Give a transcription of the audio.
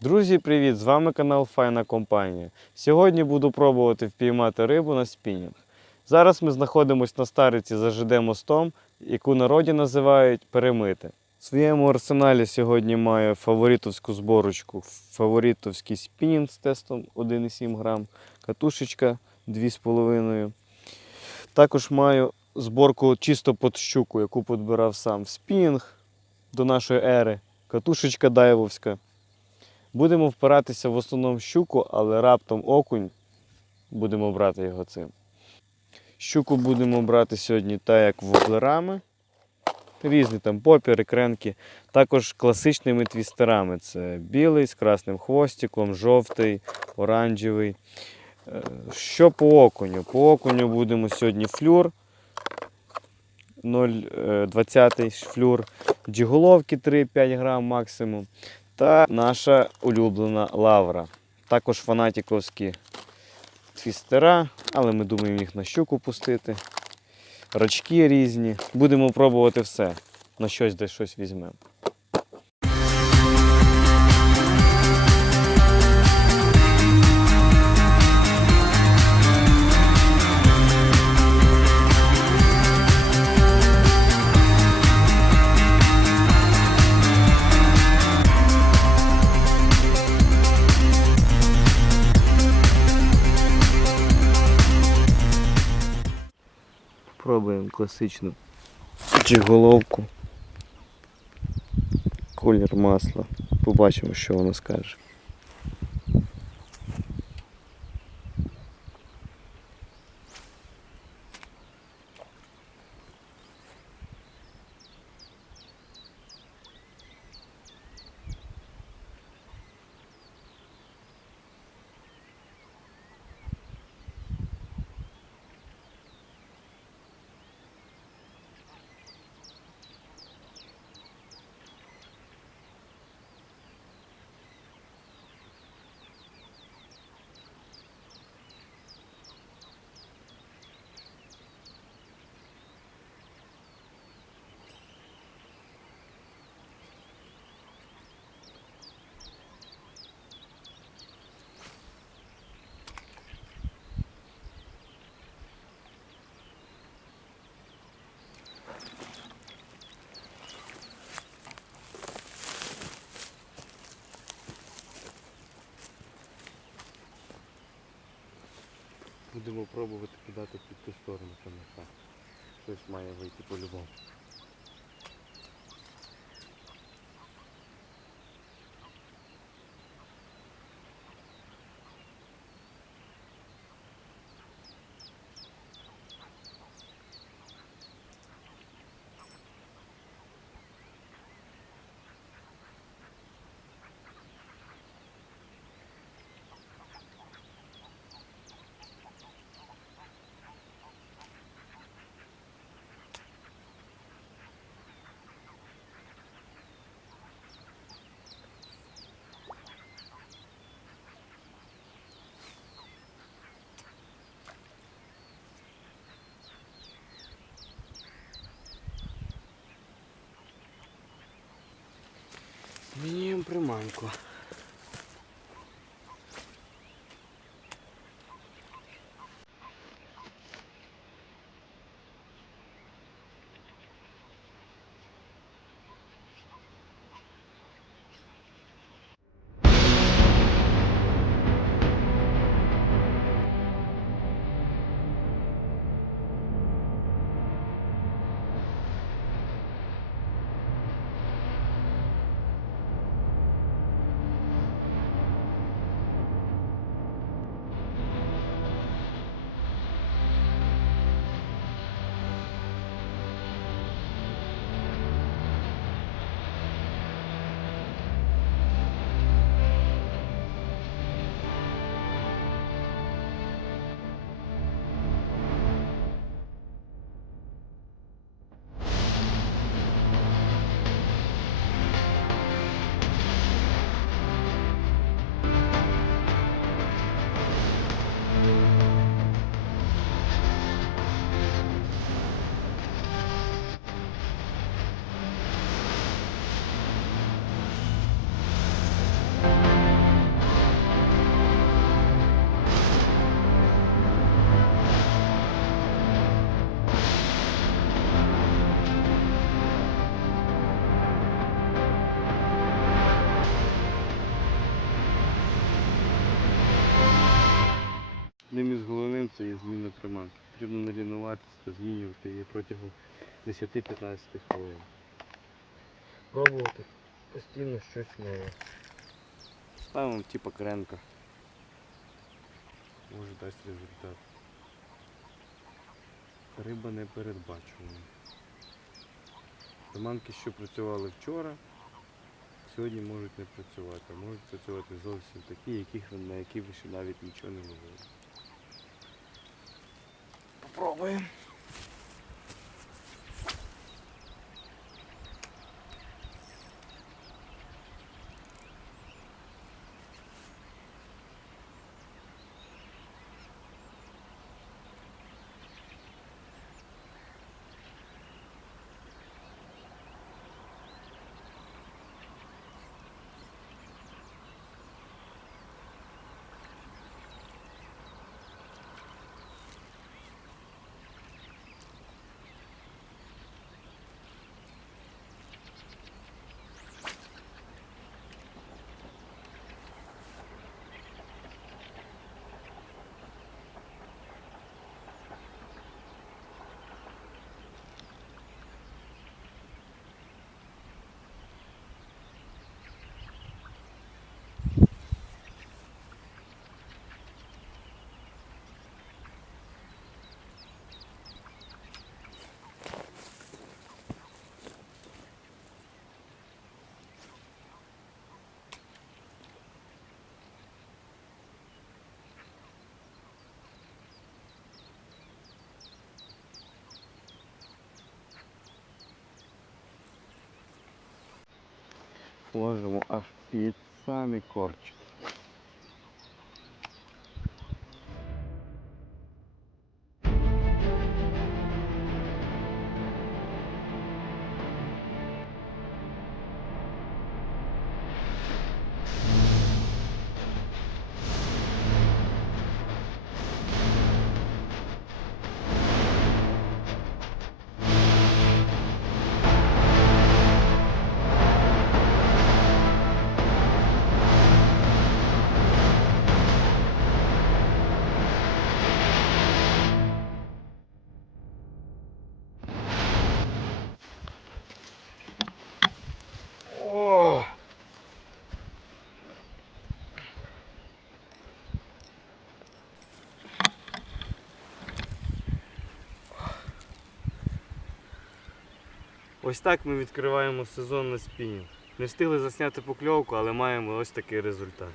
Друзі, привіт! З вами канал Файна Компанія. Сьогодні буду пробувати впіймати рибу на спінінг. Зараз ми знаходимося на стариці за ЖД мостом, яку народі називають перемити. В своєму арсеналі сьогодні маю фаворитовську зборочку, фаворитовський спінінг з тестом 1,7 грам, катушечка 2,5. Також маю зборку чисто під щуку, яку підбирав сам спінінг до нашої ери, катушечка дайвовська. Будемо впиратися в основному щуку, але раптом окунь будемо брати його цим. Щуку будемо брати сьогодні так, як воблерами. Різні там попіри, кренки. Також класичними твістерами. Це білий з красним хвостиком, жовтий, оранжевий. Е, Що по окуню? По окуню будемо сьогодні флюр 0,20 флюр, джиголовки 3-5 грам максимум та наша улюблена лавра. Також фанатіковські твістера, але ми думаємо їх на щуку пустити. Рачки різні. Будемо пробувати все. На щось десь щось візьмемо. Пробуємо класичну джиголовку. Колір масла. Побачимо, що воно скаже. Будемо пробувати кидати під ту сторону камінка. Щось має вийти по-любому. ранку. Мініємо приманку. це є зміна приманки. Потрібно не лінуватися, змінювати її протягом 10-15 хвилин. Пробувати постійно щось нове. Ставимо типа кренка. Може дасть результат. Риба не передбачувана. Приманки, що працювали вчора, сьогодні можуть не працювати, а можуть працювати зовсім такі, яких, на які ви ще навіть нічого не ловили. Попробуємо. Ложимо аж під самі корчі. Ось так ми відкриваємо сезон на спіні. Не встигли засняти покльовку, але маємо ось такий результат.